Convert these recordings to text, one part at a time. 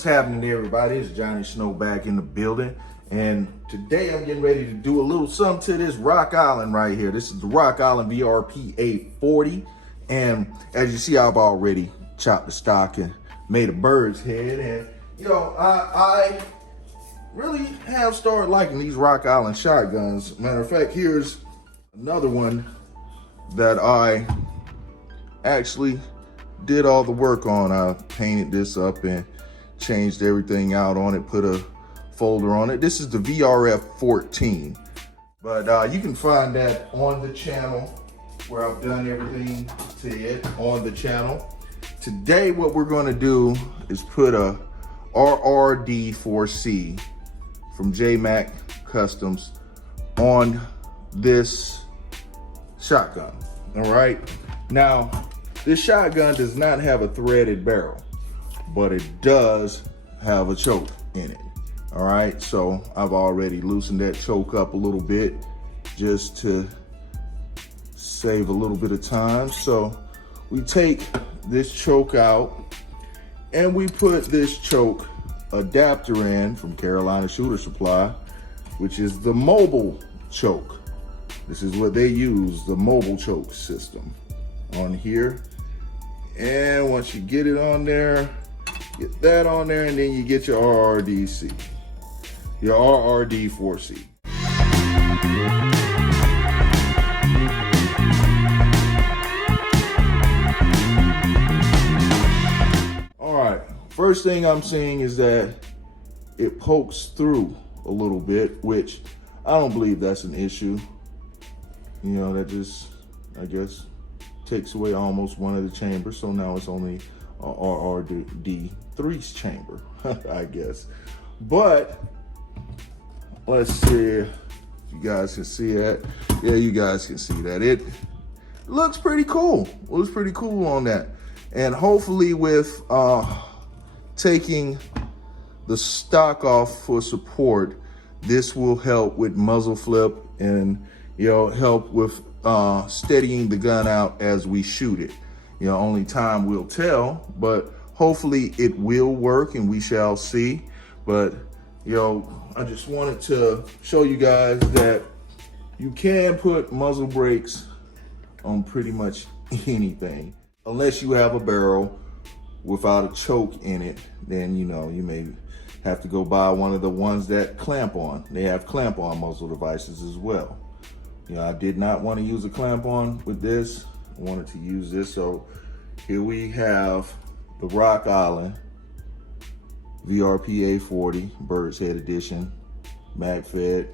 What's happening, everybody? It's Johnny Snow back in the building, and today I'm getting ready to do a little something to this Rock Island right here. This is the Rock Island VRPA40, and as you see, I've already chopped the stock and made a bird's head. And you know, I really have started liking these Rock Island shotguns. Matter of fact, here's another one that I actually did all the work on. I painted this up and changed everything out on it, put a folder on it. This is the VRF14, but you can find that on the channel where I've done everything to it on the channel. Today, what we're going to do is put a RRD 4C from JMAC Customs on this shotgun. All right. Now, this shotgun does not have a threaded barrel, but it does have a choke in it. All right, so I've already loosened that choke up a little bit just to save a little bit of time. So we take this choke out and we put this choke adapter in from Carolina Shooter Supply, which is the mobile choke. This is what they use, the mobile choke system on here. And once you get it on there, get that on there, and then you get your RRD 4C. All right, first thing I'm seeing is that it pokes through a little bit, which I don't believe that's an issue. You know, that just, I guess, takes away almost one of the chambers, so now it's only a RRD 3's chamber, I guess. But let's see if you guys can see that. Yeah, you guys can see that. It looks pretty cool. It looks pretty cool on that. And hopefully with taking the stock off for support, this will help with muzzle flip and, you know, help with steadying the gun out as we shoot it. You know, only time will tell, but hopefully it will work and we shall see. But, you know, I just wanted to show you guys that you can put muzzle brakes on pretty much anything. Unless you have a barrel without a choke in it, then, you know, you may have to go buy one of the ones that clamp on. They have clamp on muzzle devices as well. You know, I did not want to use a clamp on with this. I wanted to use this. So here we have the Rock Island VRPA40 Bird's Head Edition mag fed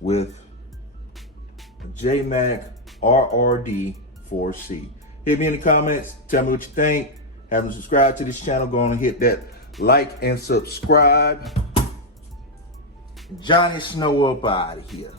with a JMAC RRD 4C. Hit me in the comments. Tell me what you think. Haven't subscribed to this channel, go on and hit that like and subscribe. Johnny Snow up out of here.